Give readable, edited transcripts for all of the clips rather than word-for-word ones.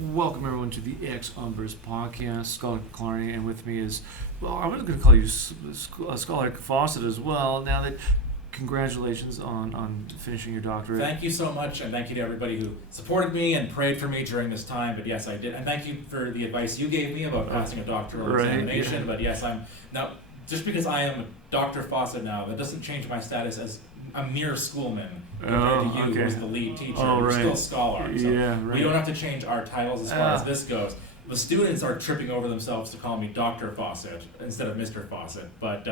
Welcome everyone to the Ex Umbris podcast. Scholar McLarney, and with me is, well, I'm going to call you Scholar Fawcett as well. Now that, congratulations on finishing your doctorate. Thank you so much, and thank you to everybody who supported me and prayed for me during this time. But yes, I did, and thank you for the advice you gave me about passing a doctoral examination. Yeah. But yes, I'm now just because I am Dr. Fawcett now, that doesn't change my status as a mere schoolman compared to you, who's the lead teacher. We're still scholars. So we don't have to change our titles as far as this goes. The students are tripping over themselves to call me Dr. Fawcett instead of Mr. Fawcett. But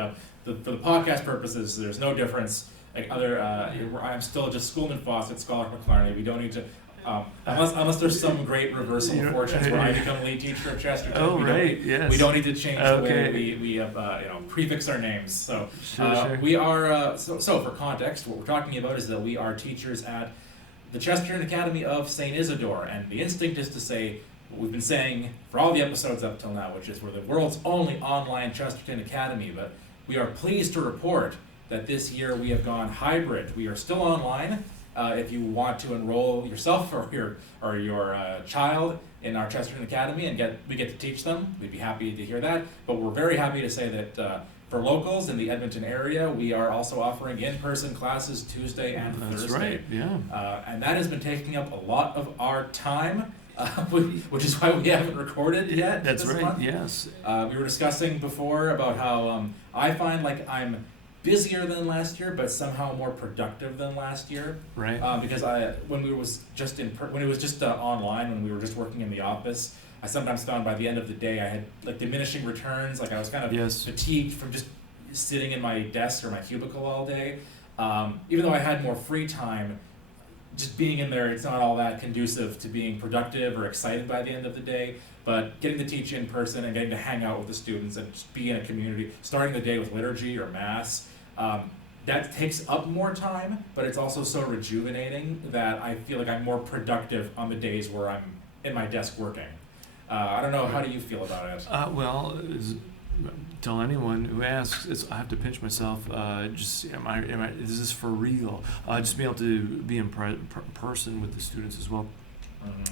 for the podcast purposes, there's no difference. I'm still just Schoolman Fawcett, Scholar McLarney. We don't need to, unless there's some great reversal of fortunes where I become lead teacher of Chesterton. We don't need to change the way we prefix our names. So we are so for context, what we're talking about is that we are teachers at the Chesterton Academy of St. Isidore, and the instinct is to say what we've been saying for all the episodes up till now, which is we're the world's only online Chesterton Academy. But we are pleased to report that this year we have gone hybrid. We are still online. If you want to enroll yourself or your child in our Chesterton Academy and we get to teach them, we'd be happy to hear that. But we're very happy to say that for locals in the Edmonton area, we are also offering in-person classes Tuesday and Thursday. That's right, yeah. And that has been taking up a lot of our time, which is why we haven't recorded yet. That's this right, month. yes. We were discussing before about how I find like I'm busier than last year, but somehow more productive than last year. Right. Because when it was just online, when we were just working in the office, I sometimes found by the end of the day I had like diminishing returns. Like I was kind of fatigued from just sitting in my desk or my cubicle all day. Even though I had more free time, just being in there, it's not all that conducive to being productive or excited by the end of the day. But getting to teach in person and getting to hang out with the students and just be in a community, starting the day with liturgy or mass, that takes up more time, but it's also so rejuvenating that I feel like I'm more productive on the days where I'm in my desk working. I don't know, how do you feel about it? Tell anyone who asks, I have to pinch myself. Is this for real? Just be able to be in person with the students as well.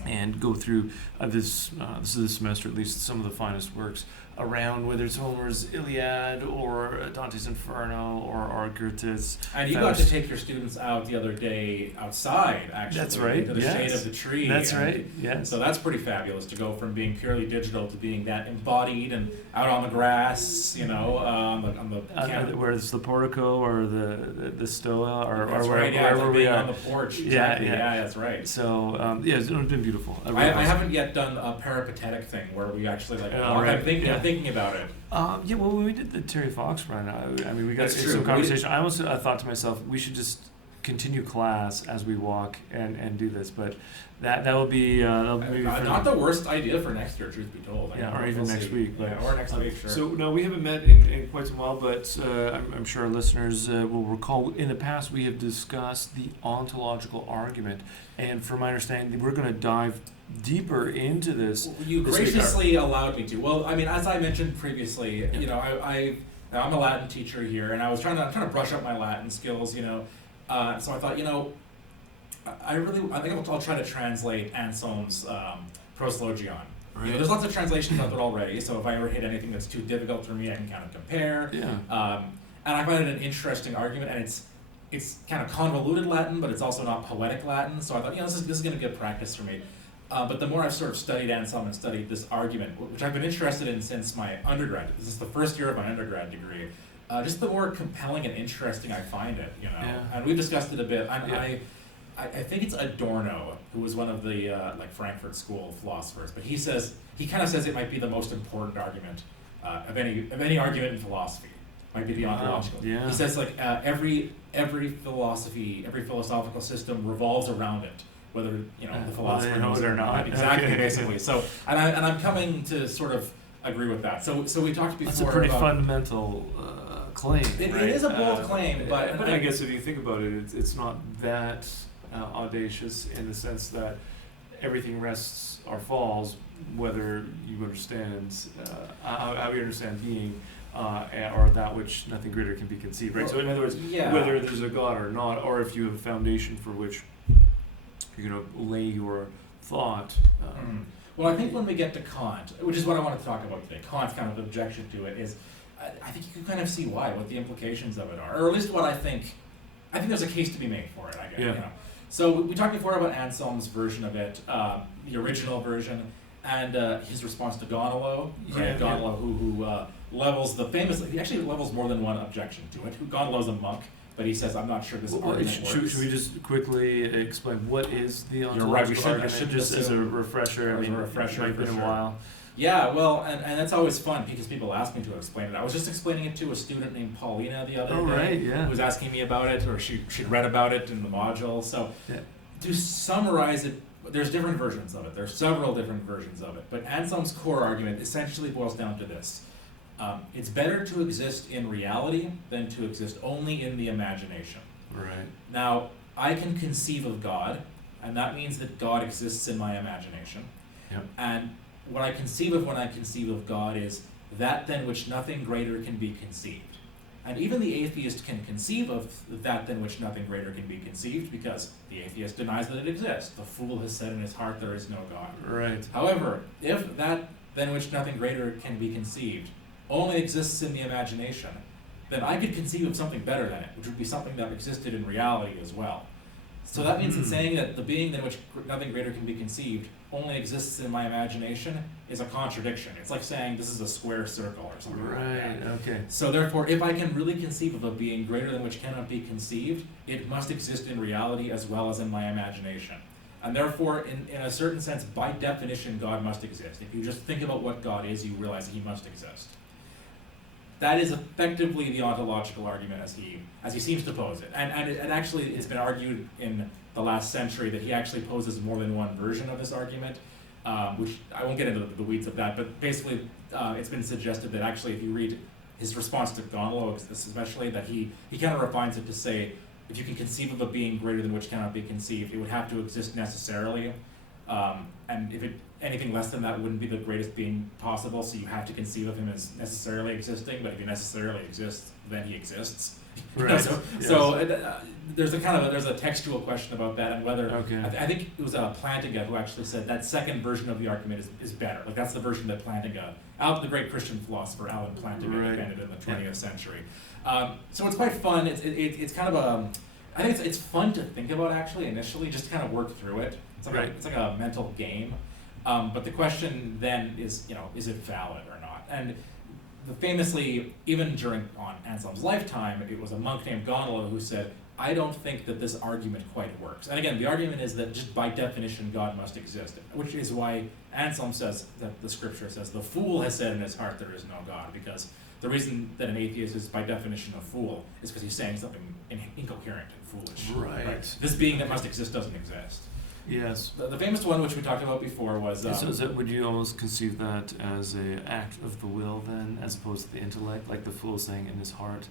And go through this is the semester, at least some of the finest works around, whether it's Homer's Iliad or Dante's Inferno or Goethe's. And you got to take your students out the other day outside, actually. That's right. Into the shade of the tree. That's right. Yes. So that's pretty fabulous to go from being purely digital to being that embodied and out on the grass, on the campus. Where it's the portico or the stoa or wherever we are on the porch. Exactly. Yeah, that's right. So it's been beautiful. I haven't yet done a peripatetic thing where we actually I'm thinking about it. When we did the Terry Fox run, we got That's some conversation. I almost thought to myself, we should just continue class as we walk and do this, but that will be not the worst idea for next year, truth be told. Or even next week. Or next week, sure. So no, we haven't met in quite some while, but I'm sure our listeners will recall in the past we have discussed the ontological argument, and from my understanding, we're going to dive deeper into this. You graciously allowed me to. Well, as I mentioned previously, I'm a Latin teacher here, and I'm trying to brush up my Latin skills. So I thought, I think I'll try to translate Anselm's Proslogion. Right. There's lots of translations of it already, so if I ever hit anything that's too difficult for me, I can kind of compare. Yeah. And I find it an interesting argument, and it's kind of convoluted Latin, but it's also not poetic Latin. So I thought, this is going to be good practice for me. But the more I've sort of studied Anselm and studied this argument, which I've been interested in since my undergrad, this is the first year of my undergrad degree, just the more compelling and interesting I find it, Yeah. And we've discussed it a bit. I think it's Adorno, who was one of the Frankfurt School philosophers, but he kind of says it might be the most important argument of any argument in philosophy. Might be the ontological. Yeah. He says every philosophy, every philosophical system revolves around it, whether the philosopher knows it or not. Exactly, basically. So, and I'm coming to sort of agree with that. So we talked before. That's a pretty fundamental claim. It is a bold claim, but I guess if you think about it, it's not that audacious in the sense that everything rests or falls whether you understand how you understand being. Or that which nothing greater can be conceived, right? So in other words, whether there's a God or not, or if you have a foundation for which you're going to lay your thought, Well, I think when we get to Kant, which is what I wanted to talk about today, Kant's kind of objection to it is, I think you can kind of see why, what the implications of it are, or at least what I think there's a case to be made for it, I guess. Yeah. You know. So we talked before about Anselm's version of it, the original version, and his response to Goneril. Goneril, who levels he actually levels more than one objection to it. Goneril's a monk, but he says, I'm not sure this argument works. Should we just quickly explain what is the ontological You're right, we argument, should just as a refresher? As a refresher, it's been for a sure. while. Yeah, well, and that's always fun because people ask me to explain it. I was just explaining it to a student named Paulina the other day. Right, yeah. Who was asking me about it, or she'd read about it in the module. So to summarize it, there's different versions of it. There's several different versions of it. But Anselm's core argument essentially boils down to this. It's better to exist in reality than to exist only in the imagination. Right. Now, I can conceive of God, and that means that God exists in my imagination. Yep. And what I conceive of when I conceive of God is that than which nothing greater can be conceived. And even the atheist can conceive of that than which nothing greater can be conceived because the atheist denies that it exists. The fool has said in his heart there is no God. Right. However, if that than which nothing greater can be conceived only exists in the imagination, then I could conceive of something better than it, which would be something that existed in reality as well. So that means in saying that the being than which nothing greater can be conceived only exists in my imagination is a contradiction. It's like saying this is a square circle or something like that. Right, okay. So therefore, if I can really conceive of a being greater than which cannot be conceived, it must exist in reality as well as in my imagination. And therefore, in a certain sense, by definition, God must exist. If you just think about what God is, you realize he must exist. That is effectively the ontological argument as he seems to pose it. And actually, it's been argued in the last century that he actually poses more than one version of this argument, which I won't get into the weeds of that, but basically it's been suggested that actually if you read his response to Goneril especially, that he kind of refines it to say, if you can conceive of a being greater than which cannot be conceived, it would have to exist necessarily, and if anything less than that wouldn't be the greatest being possible, so you have to conceive of him as necessarily existing, but if he necessarily exists, then he exists. Right. So there's a textual question about that, and whether I think it was Plantinga who actually said that second version of the argument is better. Like that's the version that Plantinga, the great Christian philosopher Alan Plantinga, defended in the 20th century. So it's quite fun. It's kind of I think it's fun to think about actually initially, just to kind of work through it. It's like a mental game. But the question then is, is it valid or not? And famously, even during Anselm's lifetime, it was a monk named Goneril who said, I don't think that this argument quite works. And again, the argument is that just by definition, God must exist, which is why Anselm says that the scripture says, the fool has said in his heart there is no God, because the reason that an atheist is by definition a fool is because he's saying something incoherent and foolish. Right? This being that must exist doesn't exist. Yes. The famous one, which we talked about before, was... so would you almost conceive that as an act of the will then, as opposed to the intellect, like the fool saying in his heart?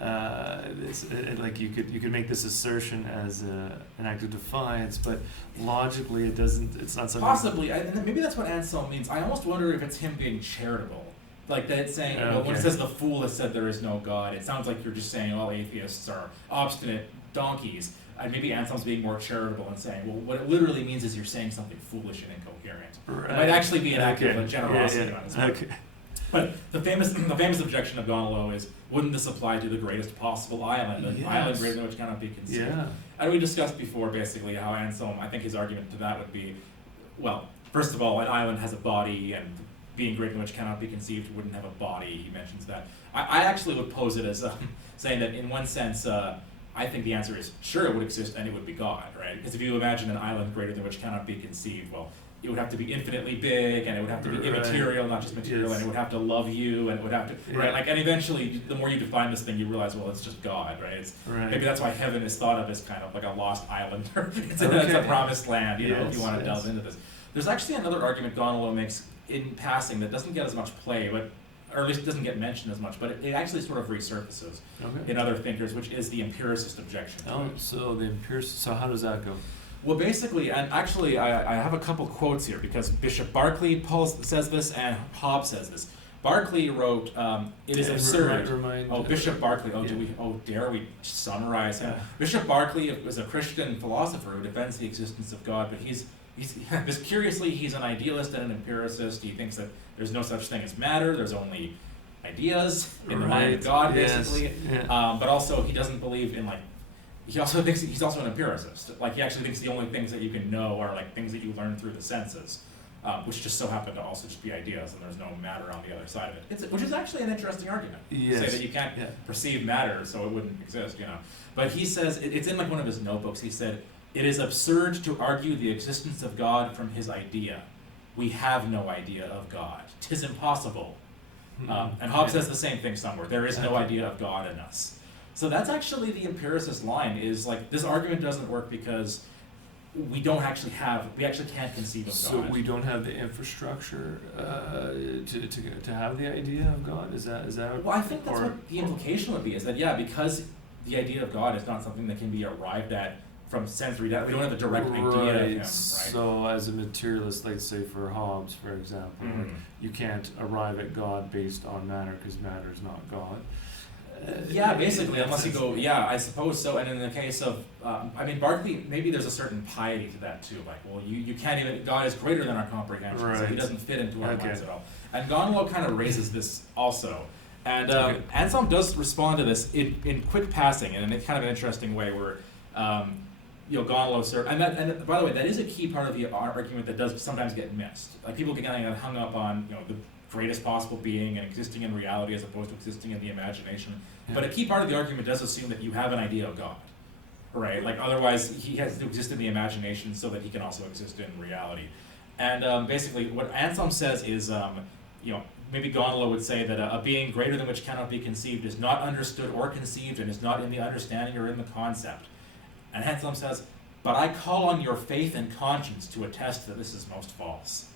Like you could make this assertion as an act of defiance, but logically it doesn't. It's not something. Possibly, and maybe that's what Anselm means. I almost wonder if it's him being charitable, like that it's saying, when it says the fool has said there is no God, it sounds like you're just saying all atheists are obstinate donkeys. And maybe Anselm's being more charitable and saying, well, what it literally means is you're saying something foolish and incoherent. Right. It might actually be an act of generosity on his part. Okay. But the famous objection of Goneril is, wouldn't this apply to the greatest possible island, an island greater than which cannot be conceived? Yeah. And we discussed before basically how Anselm, I think his argument to that would be, well, first of all, an island has a body, and being greater than which cannot be conceived wouldn't have a body. He mentions that. I actually would pose it as saying that in one sense, I think the answer is sure it would exist and it would be God, right? Because if you imagine an island greater than which cannot be conceived, well, it would have to be infinitely big, and it would have to be immaterial, not just material, and it would have to love you, and it would have to, right? Like, and eventually, the more you define this thing, you realize, well, it's just God, right? Maybe that's why heaven is thought of as kind of like a lost island, or it's a promised land, if you want to delve into this. There's actually another argument Goneril makes in passing that doesn't get as much play, or at least doesn't get mentioned as much, but it actually sort of resurfaces in other thinkers, which is the empiricist objection. So the empiricist. So how does that go? Well, basically, and actually, I have a couple quotes here because Bishop Berkeley says this and Hobbes says this. Berkeley wrote, "It is absurd." Bishop Berkeley. Dare we summarize him? Yeah. Bishop Berkeley is a Christian philosopher who defends the existence of God, but he's curiously, he's an idealist and an empiricist. He thinks that there's no such thing as matter. There's only ideas in the mind of God, basically. Yeah. But also, he doesn't believe in he also thinks he's also an empiricist. He actually thinks the only things that you can know are things that you learn through the senses, which just so happen to also just be ideas, and there's no matter on the other side of it. Which is actually an interesting argument. Yes. Say that you can't perceive matter, so it wouldn't exist, But he says, it's in one of his notebooks, he said, "It is absurd to argue the existence of God from his idea. We have no idea of God. 'Tis impossible." And Hobbes says the same thing somewhere. There is no idea of God in us. So that's actually the empiricist line, is this argument doesn't work because we actually can't conceive of God. So we don't have the infrastructure to have the idea of God? Is that Well, I think that's what the implication would be, is that, because the idea of God is not something that can be arrived at from sensory data. We don't have a direct idea of him, right? So as a materialist, let's say for Hobbes, for example, you can't arrive at God based on matter because matter is not God. Basically, unless you go, I suppose so. And in the case of, Berkeley, maybe there's a certain piety to that too. You can't even, God is greater than our comprehension, so he doesn't fit into our minds at all. And Goneril kind of raises this also. And Anselm does respond to this in quick passing, and in kind of an interesting way, where Goneril, and by the way, that is a key part of the argument that does sometimes get missed. People get kind of hung up on the greatest possible being and existing in reality as opposed to existing in the imagination. But a key part of the argument does assume that you have an idea of God, right? Otherwise, he has to exist in the imagination so that he can also exist in reality. And basically, what Anselm says is, maybe Goneril would say that a being greater than which cannot be conceived is not understood or conceived and is not in the understanding or in the concept. And Anselm says, "But I call on your faith and conscience to attest that this is most false."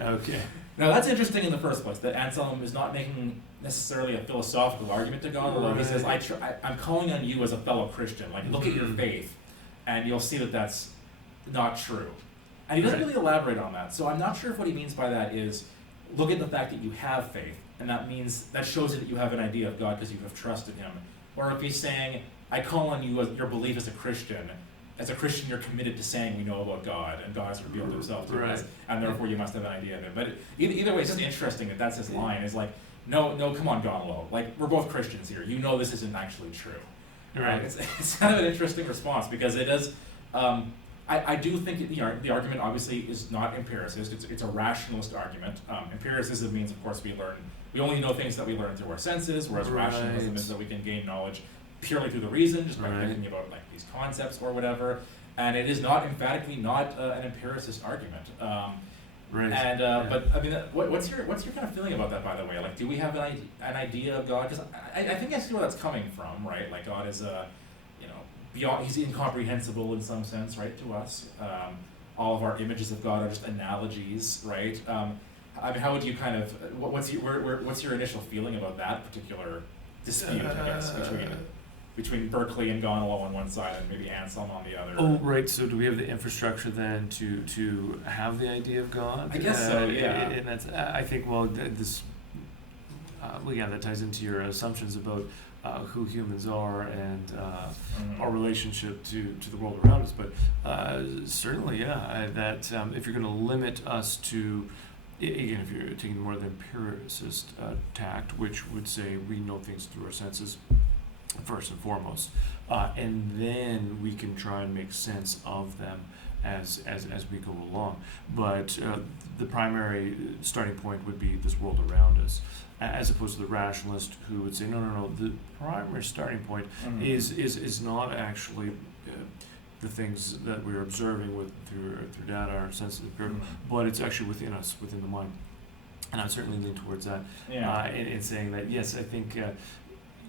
Okay. Now that's interesting in the first place, that Anselm is not making necessarily a philosophical argument to Goneril. Right. He says, I'm calling on you as a fellow Christian. Look at your faith, and you'll see that that's not true. And he doesn't really elaborate on that. So I'm not sure if what he means by that is, look at the fact that you have faith, and that shows you that you have an idea of God because you have trusted him. Or if he's saying, I call on you as your belief as a Christian. As a Christian, you're committed to saying we know about God, and God has revealed himself to us, and therefore you must have an idea of it. But either way, it's just interesting that that's his line. Is no, come on, Goneril. We're both Christians here. This isn't actually true. Right. It's kind of an interesting response, because it is. I do think the argument obviously is not empiricist. It's a rationalist argument. Empiricism means, of course, we only know things that we learn through our senses, whereas rationalism is that we can gain knowledge purely through the reason, just by thinking about these concepts or whatever. And it is not emphatically not an empiricist argument. And but what's your kind of feeling about that, by the way? Do we have an idea of God? Because I think I see where that's coming from, right? God is beyond, he's incomprehensible in some sense, right, to us. All of our images of God are just analogies, right? How would you kind of what's your initial feeling about that particular dispute, I guess, between Berkeley and Goneril on one side and maybe Anselm on the other? Oh, right. So do we have the infrastructure then to have the idea of God? I guess so, yeah. And that's, I think, that ties into your assumptions about who humans are and our relationship to the world around us. But certainly, that if you're going to limit us to, again, if you're taking more of the empiricist tact, which would say we know things through our senses, first and foremost, and then we can try and make sense of them as we go along. But the primary starting point would be this world around us, as opposed to the rationalist who would say, no, the primary starting point is not actually the things that we're observing through data, our senses, but it's actually within us, within the mind. And I would certainly lean towards that, in saying that, yes, I think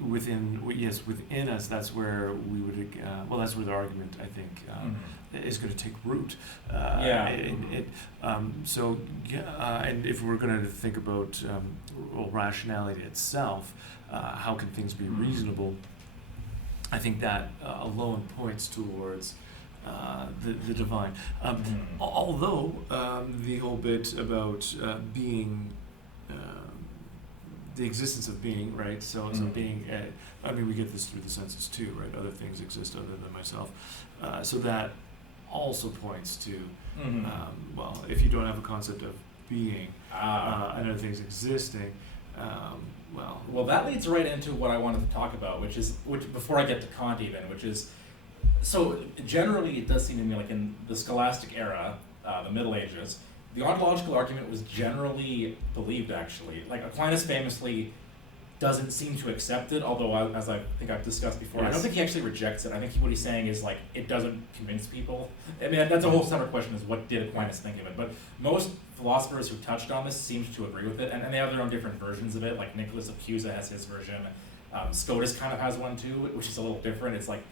within us, that's where we would, that's where the argument, I think, is going to take root. And if we're going to think about rationality itself, how can things be reasonable? I think that alone points towards the divine. Although the whole bit about being, the existence of being, right? So being, we get this through the senses too, right? Other things exist other than myself. So that also points to, Mm-hmm. well, if you don't have a concept of being and other things existing, well. Well, that leads right into what I wanted to talk about, which before I get to Kant even, which is, so generally it does seem to me like in the scholastic era, the Middle Ages, the ontological argument was generally believed actually. Like Aquinas famously doesn't seem to accept it, although as I think I've discussed before, I don't think he actually rejects it. I think what he's saying is like, it doesn't convince people. I mean, that's a whole separate question, is what did Aquinas think of it? But most philosophers who touched on this seem to agree with it, and they have their own different versions of it. Like Nicholas of Cusa has his version. Scotus kind of has one too, which is a little different. It's like,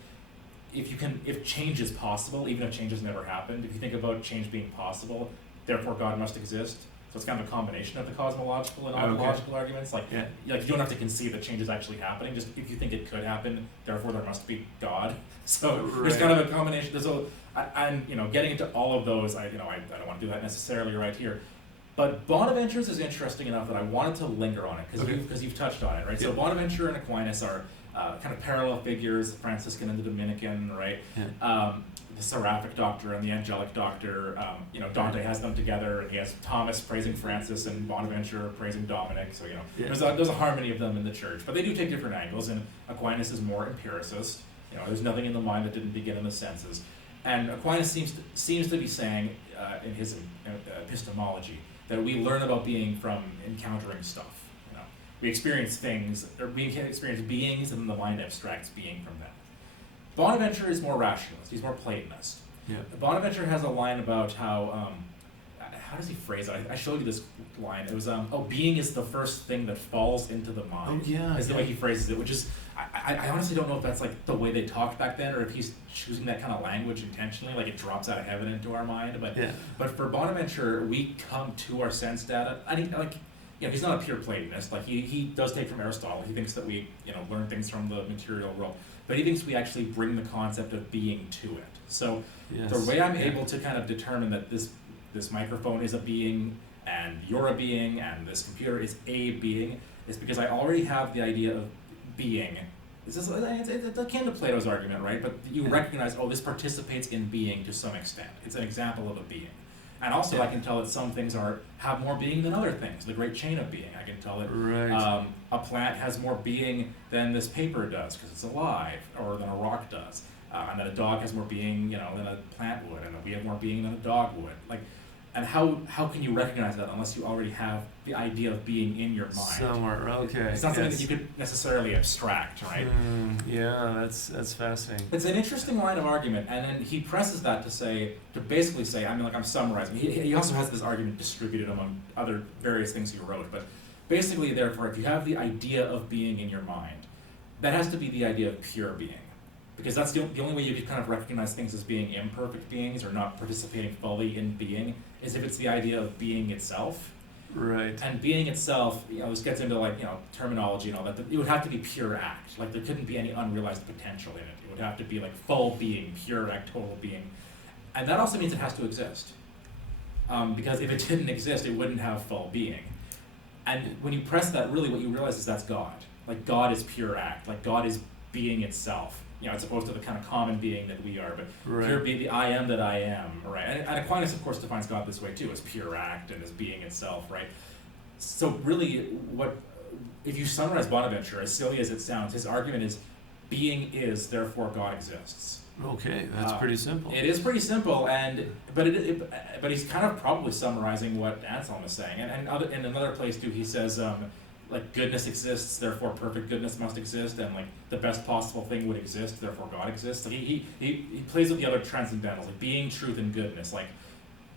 if change is possible, even if change has never happened, if you think about change being possible, therefore God must exist. So it's kind of a combination of the cosmological and ontological arguments. Like, like you don't have to concede that change is actually happening. Just if you think it could happen, therefore there must be God. So there's kind of a combination. So I'm getting into all of those. I don't want to do that necessarily right here. But Bonaventure's is interesting enough that I wanted to linger on it because you've touched on it, right? So Bonaventure and Aquinas are kind of parallel figures, the Franciscan and the Dominican, right? The Seraphic Doctor and the Angelic Doctor. Dante has them together, and he has Thomas praising Francis and Bonaventure praising Dominic. So there's a harmony of them in the church, but they do take different angles. And Aquinas is more empiricist. There's nothing in the mind that didn't begin in the senses. And Aquinas seems to be saying in his epistemology that we learn about being from encountering stuff. We experience things, or we experience beings, and then the mind abstracts being from them. Bonaventure is more rationalist. He's more Platonist. Yeah. Bonaventure has a line about how does he phrase it? I showed you this line. It was, being is the first thing that falls into the mind. Is the way he phrases it, which is, I honestly don't know if that's like the way they talked back then, or if he's choosing that kind of language intentionally, like it drops out of heaven into our mind. But for Bonaventure, we come to our sense data. He's not a pure Platonist. Like he does take from Aristotle. He thinks that we learn things from the material world, but he thinks we actually bring the concept of being to it. So the way I'm able to kind of determine that this microphone is a being, and you're a being, and this computer is a being, is because I already have the idea of being. It's akin to Plato's argument, right? But you recognize, this participates in being to some extent. It's an example of a being. And also I can tell that some things have more being than other things, the great chain of being. I can tell that a plant has more being than this paper does because it's alive, or than a rock does. And that a dog has more being, than a plant would, and that we have more being than a dog would. And how can you recognize that unless you already have the idea of being in your mind? Somewhere, okay. It's not something that you could necessarily abstract, right? That's fascinating. It's an interesting line of argument, and then he presses that to basically say, I'm summarizing. He also has this argument distributed among other various things he wrote, but basically, therefore, if you have the idea of being in your mind, that has to be the idea of pure being. Because that's the only way you can kind of recognize things as being imperfect beings or not participating fully in being is if it's the idea of being itself. Right. And being itself, this gets into terminology and all that. It would have to be pure act. Like there couldn't be any unrealized potential in it. It would have to be like full being, pure act, total being. And that also means it has to exist. Because if it didn't exist, it wouldn't have full being. And when you press that, really what you realize is that's God. Like God is pure act. Like God is being itself. As opposed to the kind of common being that we are, but pure being, the I am that I am, right? And Aquinas, of course, defines God this way too, as pure act and as being itself, right? So really, if you summarize Bonaventure, as silly as it sounds, his argument is, being is, therefore God exists. Okay, that's pretty simple. It is pretty simple, but he's kind of probably summarizing what Anselm is saying, and in another place too, he says, goodness exists, therefore perfect goodness must exist, and the best possible thing would exist, therefore God exists. He plays with the other transcendentals, like being, truth, and goodness. Like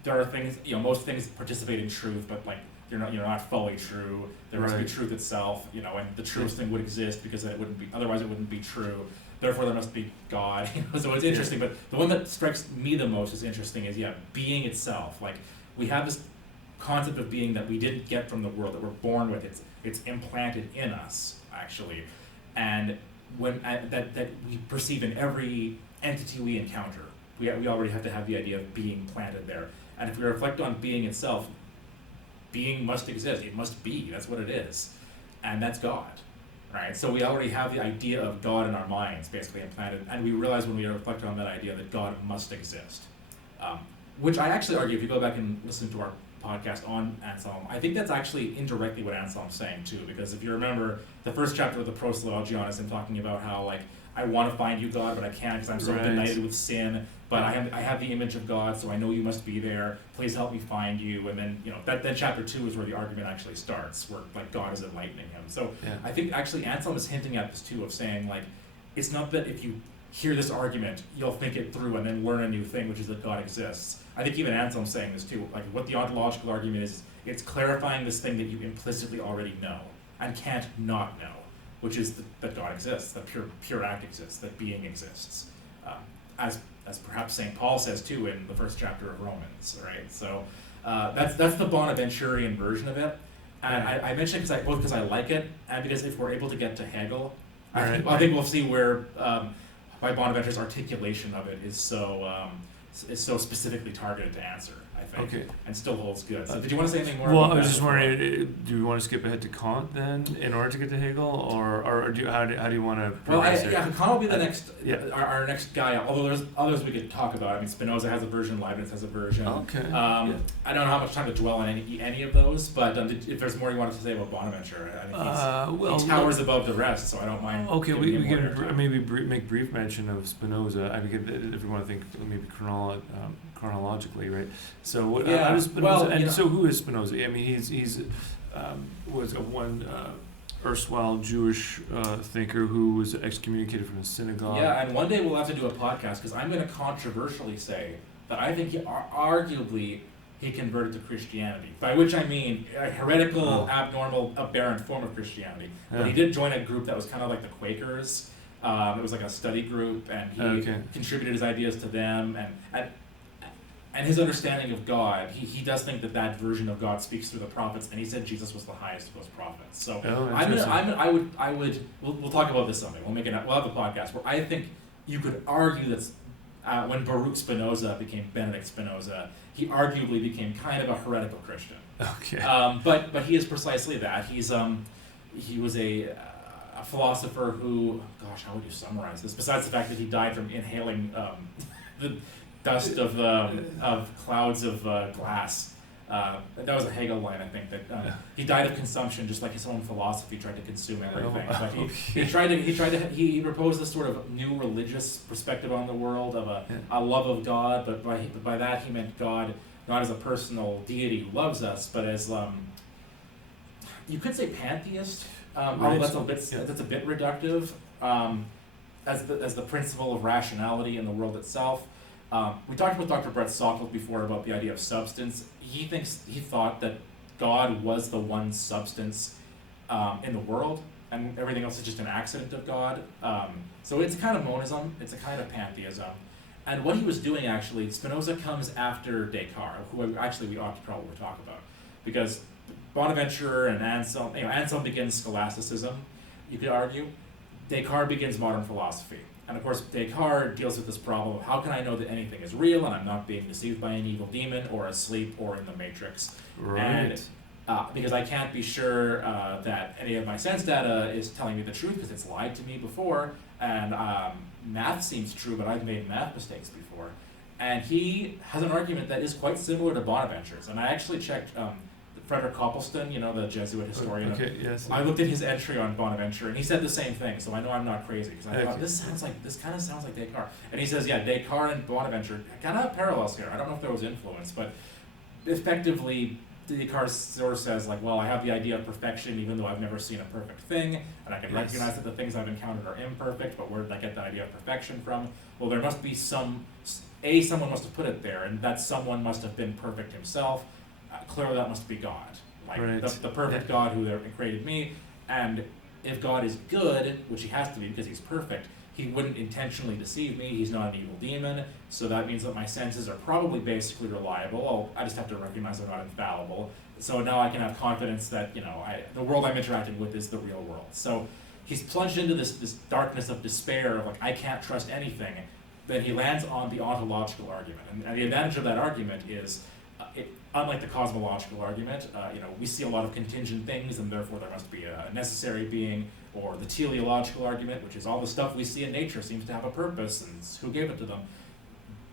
there are things, most things participate in truth, but you're not fully true. There must be truth itself, and the truest thing would exist because otherwise it wouldn't be true. Therefore there must be God. So it's interesting, but the one that strikes me the most as interesting is being itself. Like we have this concept of being that we didn't get from the world, that we're born with. It's implanted in us, actually, and that we perceive in every entity we encounter. We already have to have the idea of being planted there. And if we reflect on being itself, being must exist. It must be. That's what it is, and that's God, right? So we already have the idea of God in our minds, basically implanted, and we realize when we reflect on that idea that God must exist. which I actually argue, if you go back and listen to our podcast on Anselm, I think that's actually indirectly what Anselm's saying too, because if you remember, the first chapter of the Proslogion is him talking about how, like, I want to find you, God, but I can't because I'm so benighted with sin, but I have the image of God, so I know you must be there. Please help me find you. And then, then chapter 2 is where the argument actually starts, where, like, God is enlightening him. So I think actually Anselm is hinting at this too, of saying, like, it's not that if you hear this argument, you'll think it through and then learn a new thing, which is that God exists. I think even Anselm's saying this too, like, what the ontological argument is, it's clarifying this thing that you implicitly already know and can't not know, which is that God exists, that pure act exists, that being exists, as perhaps St. Paul says too in the first chapter of Romans, right? So that's the Bonaventurian version of it, and I mention it both because I like it, and because if we're able to get to Hegel, I think we'll see where why Bonaventure's articulation of it is so specifically targeted to answer, I think, and still holds good. So did you want to say anything more about that? Well, I was just wondering, do you want to skip ahead to Kant then, in order to get to Hegel, or how do you want to? Well, Kant will be the next, our next guy. Although there's others we could talk about. I mean, Spinoza has a version, Leibniz has a version. Okay. I don't know how much time to dwell on any of those, but if there's more you wanted to say about Bonaventure, I think he towers above the rest, so I don't mind. Okay, we can maybe make brief mention of Spinoza. I mean, if we want to think maybe chronologically, right? So what is Spinoza? So who is Spinoza? I mean, he's was one erstwhile Jewish thinker who was excommunicated from the synagogue. Yeah, and one day we'll have to do a podcast, because I'm going to controversially say that I think arguably he converted to Christianity, by which I mean a heretical, abnormal, aberrant form of Christianity. But he did join a group that was kind of like the Quakers. It was like a study group, and he contributed his ideas to them, and his understanding of God, he does think that version of God speaks through the prophets, and he said Jesus was the highest of those prophets. So we'll talk about this someday. We'll have a podcast where I think you could argue that when Baruch Spinoza became Benedict Spinoza, he arguably became kind of a heretical Christian. Okay. But he is precisely that. He was a philosopher who, gosh, how would you summarize this? Besides the fact that he died from inhaling the dust of clouds of glass. That was a Hegel line, I think, that he died of consumption, just like his own philosophy tried to consume everything. But he proposed this sort of new religious perspective on the world of a love of God, but by that he meant God not as a personal deity who loves us, but as you could say pantheist. Although that's a bit reductive. As the principle of rationality in the world itself. We talked with Dr. Brett Sokol before about the idea of substance. He thought that God was the one substance in the world, and everything else is just an accident of God. So it's a kind of monism, it's a kind of pantheism. And what he was doing, actually, Spinoza comes after Descartes, who actually we ought to probably talk about, because Bonaventure and Anselm, Anselm begins scholasticism, you could argue. Descartes begins modern philosophy. And of course, Descartes deals with this problem of how can I know that anything is real and I'm not being deceived by an evil demon or asleep or in the Matrix. Right. And because I can't be sure that any of my sense data is telling me the truth because it's lied to me before. And math seems true, but I've made math mistakes before. And he has an argument that is quite similar to Bonaventure's. And I actually checked Frederick Copleston, the Jesuit historian. Okay, yes. I looked at his entry on Bonaventure, and he said the same thing. So I know I'm not crazy, because I thought this kind of sounds like Descartes. And he says, Descartes and Bonaventure kind of have parallels here. I don't know if there was influence, but effectively, Descartes sort of says, like, well, I have the idea of perfection, even though I've never seen a perfect thing, and I can recognize that the things I've encountered are imperfect. But where did I get the idea of perfection from? Well, there must be someone must have put it there, and that someone must have been perfect himself. Clearly that must be God, the perfect God who created me. And if God is good, which he has to be because he's perfect, he wouldn't intentionally deceive me. He's not an evil demon, so that means that my senses are probably basically reliable. I just have to recognize they're not infallible. So now I can have confidence that the world I'm interacting with is the real world. So he's plunged into this darkness of despair of I can't trust anything. Then he lands on the ontological argument, and the advantage of that argument is. Unlike the cosmological argument, we see a lot of contingent things, and therefore there must be a necessary being, or the teleological argument, which is all the stuff we see in nature seems to have a purpose, and who gave it to them.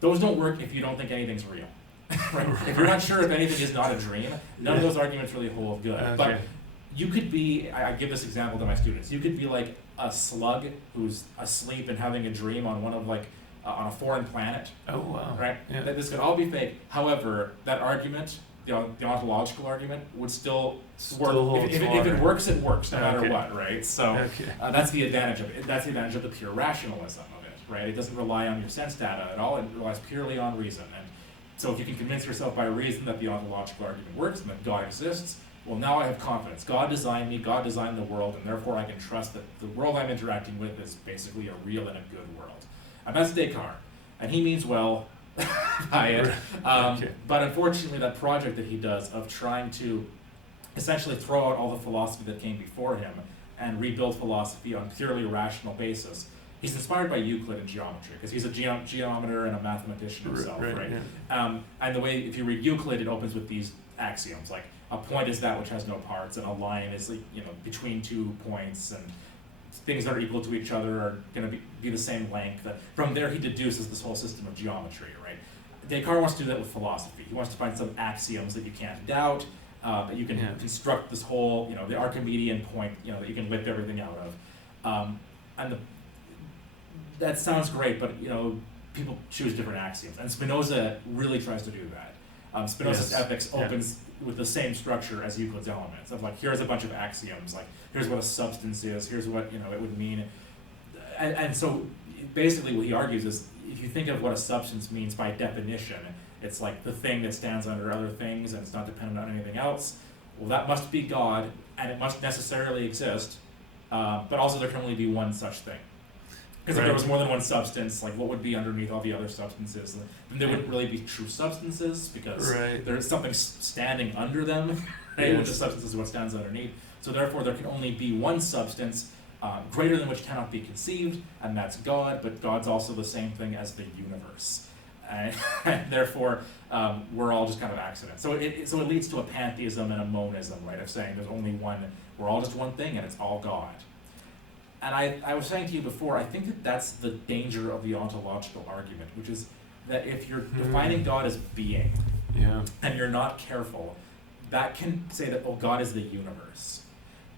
those don't work if you don't think anything's real. Right? If you're not sure if anything is not a dream, none of those arguments really hold good. Okay. But you could be, I give this example to my students, you could be like a slug who's asleep and having a dream on one of like, on a foreign planet, Oh, wow. right? Yeah. That this could all be fake. However, that argument, the ontological argument, would still work. holds If water. it works, it works, no matter Okay. what, right? So Okay. that's the advantage of it. That's the advantage of the pure rationalism of it, right? It doesn't rely on your sense data at all. It relies purely on reason. And so if you can convince yourself by reason that the ontological argument works and that God exists, well, now I have confidence. God designed me, God designed the world, and therefore I can trust that the world I'm interacting with is basically a real and a good world. And that's Descartes. And he means well by it. Okay. But unfortunately, that project that he does of trying to essentially throw out all the philosophy that came before him and rebuild philosophy on purely rational basis, he's inspired by Euclid in geometry, because he's a geometer and a mathematician himself, right? Yeah. And the way, if you read Euclid, it opens with these axioms, like a point is that which has no parts, and a line is, like, between 2 points, and things that are equal to each other are going to be the same length. From there, he deduces this whole system of geometry, right? Descartes wants to do that with philosophy. He wants to find some axioms that you can't doubt, that you can construct this whole, the Archimedean point, that you can lift everything out of. That sounds great, but people choose different axioms, and Spinoza really tries to do that. Spinoza's ethics opens with the same structure as Euclid's elements, of like, here's a bunch of axioms, like here's what a substance is, here's what it would mean, and so basically what he argues is, if you think of what a substance means by definition, it's like the thing that stands under other things and it's not dependent on anything else. Well, that must be God, and it must necessarily exist, but also there can only be one such thing. Because if there was more than one substance, like what would be underneath all the other substances? Then there wouldn't really be true substances, because there's something standing under them, right? Which the substance is what stands underneath. So therefore there can only be one substance greater than which cannot be conceived, and that's God, but God's also the same thing as the universe. And therefore we're all just kind of accidents. So it leads to a pantheism and a monism, right? Of saying there's only one, we're all just one thing and it's all God. And I was saying to you before, I think that that's the danger of the ontological argument, which is that if you're defining God as being, and you're not careful, that can say that, oh, God is the universe.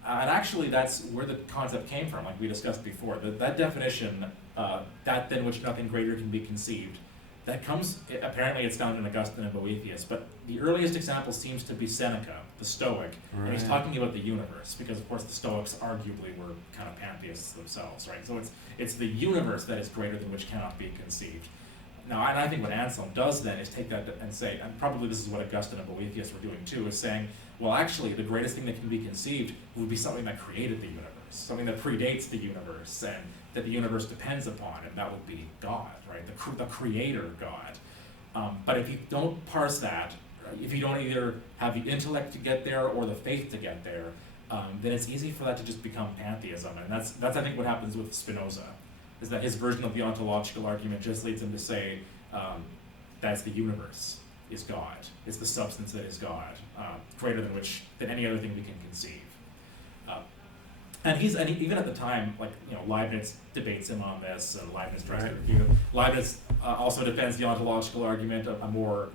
And actually that's where the concept came from, like we discussed before. That definition, that than which nothing greater can be conceived, that comes, apparently it's found in Augustine and Boethius, but the earliest example seems to be Seneca, the Stoic, and he's talking about the universe, because of course the Stoics arguably were kind of pantheists themselves, right? So it's the universe that is greater than which cannot be conceived. Now, and I think what Anselm does then is take that and say, and probably this is what Augustine and Boethius were doing too, is saying, well, actually, the greatest thing that can be conceived would be something that created the universe, something that predates the universe, and that the universe depends upon, and that would be God, right? The creator God. But if you don't parse that, if you don't either have the intellect to get there or the faith to get there, then it's easy for that to just become pantheism. And that's I think what happens with Spinoza, is that his version of the ontological argument just leads him to say that's the universe is God. It's the substance that is God, greater than any other thing we can conceive. And even at the time, like, Leibniz debates him on this, and Leibniz tries to refute him. Leibniz also defends the ontological argument, a more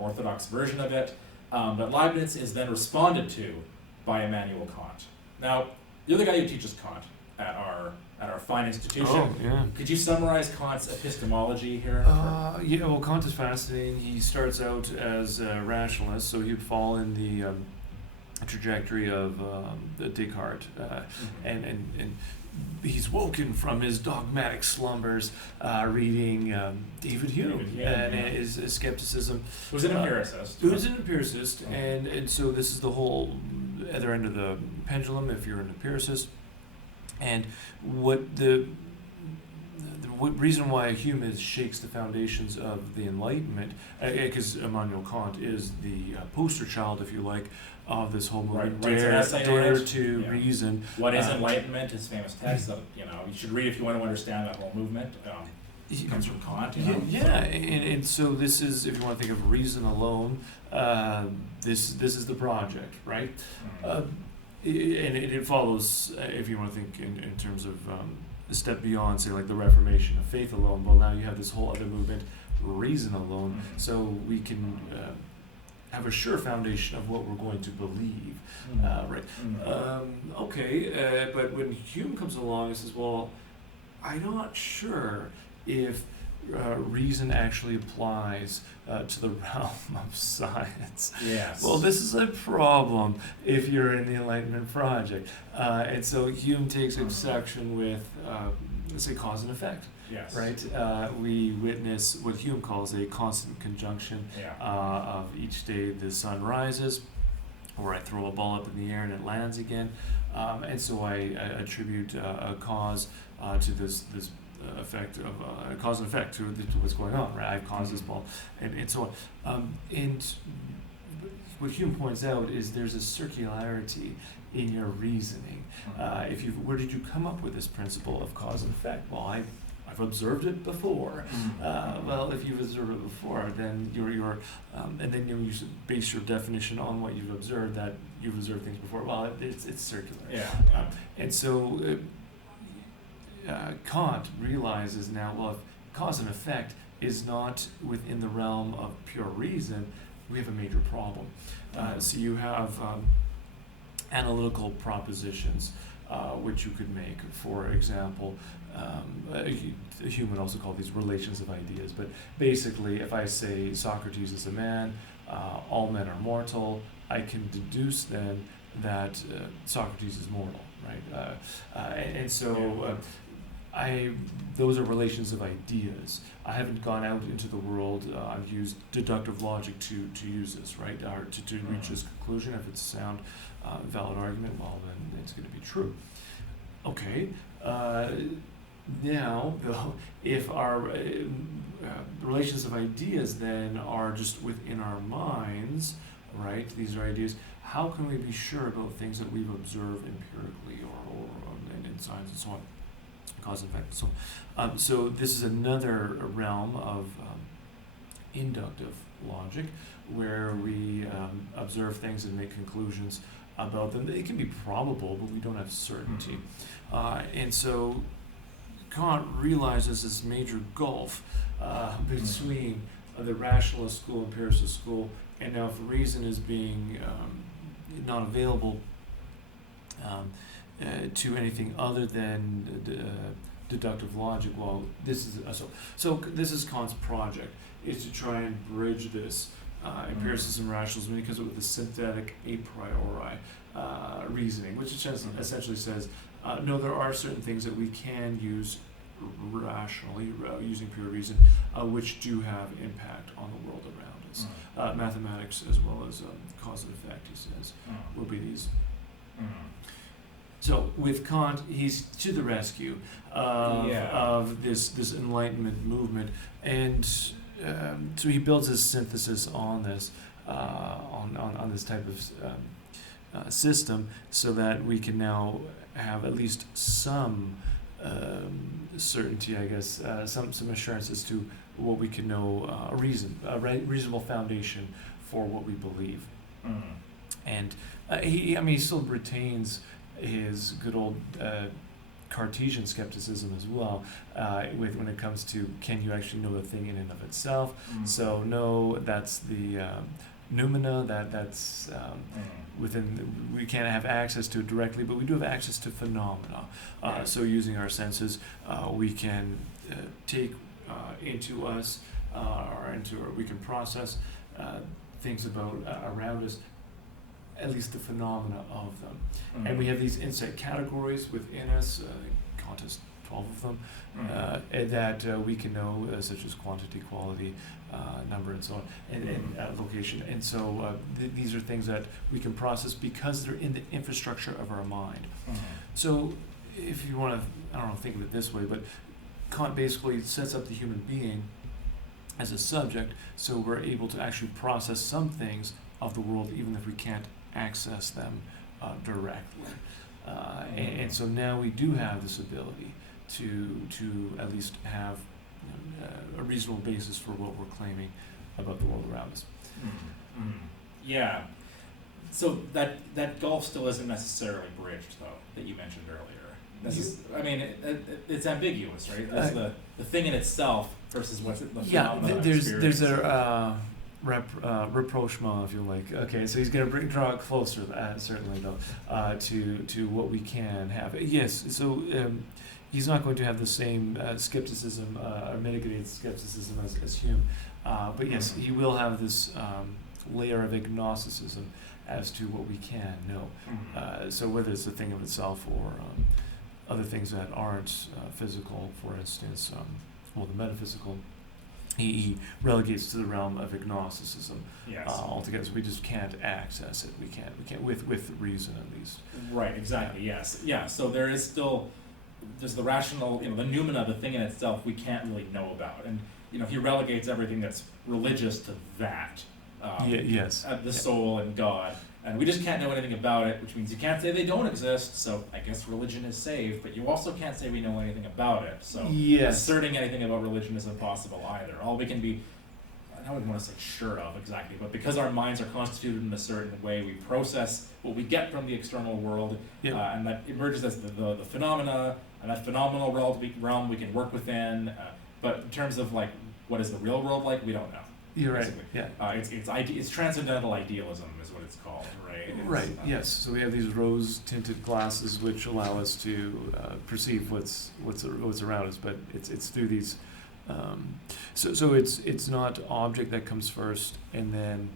orthodox version of it. But Leibniz is then responded to by Immanuel Kant. Now, you're the guy who teaches Kant at our fine institution. Oh, yeah. Could you summarize Kant's epistemology here? Well, Kant is fascinating. He starts out as a rationalist, so he'd fall in the trajectory of Descartes, and he's woken from his dogmatic slumbers reading David Hume and his skepticism. Who's an empiricist. Who's an empiricist, and so this is the whole other end of the pendulum if you're an empiricist. And what the reason why Hume shakes the foundations of the Enlightenment, because Immanuel Kant is the poster child, if you like, of this whole movement. Dare to reason. What is Enlightenment? His famous text that you should read if you want to understand that whole movement. It comes from Kant. And so this is, if you want to think of reason alone, this is the project, right? And it follows, if you want to think in terms of a step beyond, say, like the Reformation of faith alone. Well, now you have this whole other movement reason alone, so we can have a sure foundation of what we're going to believe, right? But when Hume comes along and says, well, I'm not sure if reason actually applies to the realm of science. Yes. Well, this is a problem if you're in the Enlightenment project. And so Hume takes exception with, let's say, cause and effect. Yes. Right? We witness what Hume calls a constant conjunction of each day the sun rises, or I throw a ball up in the air and it lands again. And so I attribute a cause to this effect of cause and effect to what's going on, right? I've caused this ball, and so on. And what Hume points out is there's a circularity in your reasoning. Where did you come up with this principle of cause and effect? Well, I've observed it before. Well, if you've observed it before, then and then you should base your definition on what you've observed. That you've observed things before. Well, it's circular. And so Kant realizes now, well, if cause and effect is not within the realm of pure reason, we have a major problem. So you have analytical propositions, which you could make. For example, Hume would also call these relations of ideas. But basically, if I say Socrates is a man, all men are mortal, I can deduce then that Socrates is mortal, right? And so those are relations of ideas. I haven't gone out into the world. I've used deductive logic to use this, right? Or to reach this conclusion. If it's a sound, valid argument, well, then it's going to be true. Okay. Now, though, if our relations of ideas then are just within our minds, right? These are ideas. How can we be sure about things that we've observed empirically or in science and so on? Cause and effect. So this is another realm of inductive logic, where we observe things and make conclusions about them. It can be probable, but we don't have certainty. And so Kant realizes this major gulf between the rationalist school, empiricist school, and now if reason is being not available to anything other than deductive logic, well, this is so this is Kant's project, is to try and bridge this empiricism, rationalism, because of the synthetic a priori reasoning, which essentially says, no, there are certain things that we can use rationally, using pure reason, which do have impact on the world around us. Mathematics, as well as cause and effect, he says, will be these. So with Kant, he's to the rescue of this Enlightenment movement, and so he builds his synthesis on this, on this type of system, so that we can now have at least some certainty, I guess, some assurance as to what we can know, a reasonable foundation for what we believe. And he still retains his good old Cartesian skepticism as well, when it comes to, can you actually know the thing in and of itself? So no, that's the noumena, that's within, we can't have access to it directly, but we do have access to phenomena. So using our senses, we can take into us, we can process things about around us, at least the phenomena of them. And we have these insight categories within us, Kant has 12 of them, that we can know, such as quantity, quality, number, and so on, and location. And so these are things that we can process because they're in the infrastructure of our mind. So if you want to, think of it this way, but Kant basically sets up the human being as a subject, so we're able to actually process some things of the world, even if we can't access them directly. And so now we do have this ability to at least have a reasonable basis for what we're claiming about the world around us. Yeah. So that gulf still isn't necessarily bridged, though, that you mentioned earlier. I mean, it's ambiguous, right? There's the thing in itself versus what's the phenomenon there's a rapprochement, if you like. Okay, so he's going to draw it closer, certainly though, to what we can have. Yes, so he's not going to have the same skepticism, or mitigated skepticism as Hume, but yes, he will have this layer of agnosticism as to what we can know. So whether it's the thing of itself or other things that aren't physical, for instance, the metaphysical, he relegates to the realm of agnosticism. Yes. Altogether. So we just can't access it. We can't with reason at least. Right. Exactly. Yes. Yeah. So there's the rational, the noumena, the thing in itself, we can't really know about, and he relegates everything that's religious to that. Yes. The soul and God. And we just can't know anything about it, which means you can't say they don't exist, so I guess religion is safe, but you also can't say we know anything about it. So asserting anything about religion is impossible either. All we can be, I wouldn't want to say sure of exactly, but because our minds are constituted in a certain way, we process what we get from the external world, and that emerges as the phenomena, and that phenomenal realm we can work within, but in terms of what is the real world like, we don't know. You're basically. Right. Yeah. It's transcendental idealism is what it's called, right? Right. Yes. So we have these rose-tinted glasses which allow us to perceive what's around us, but it's through these. So it's not object that comes first, and then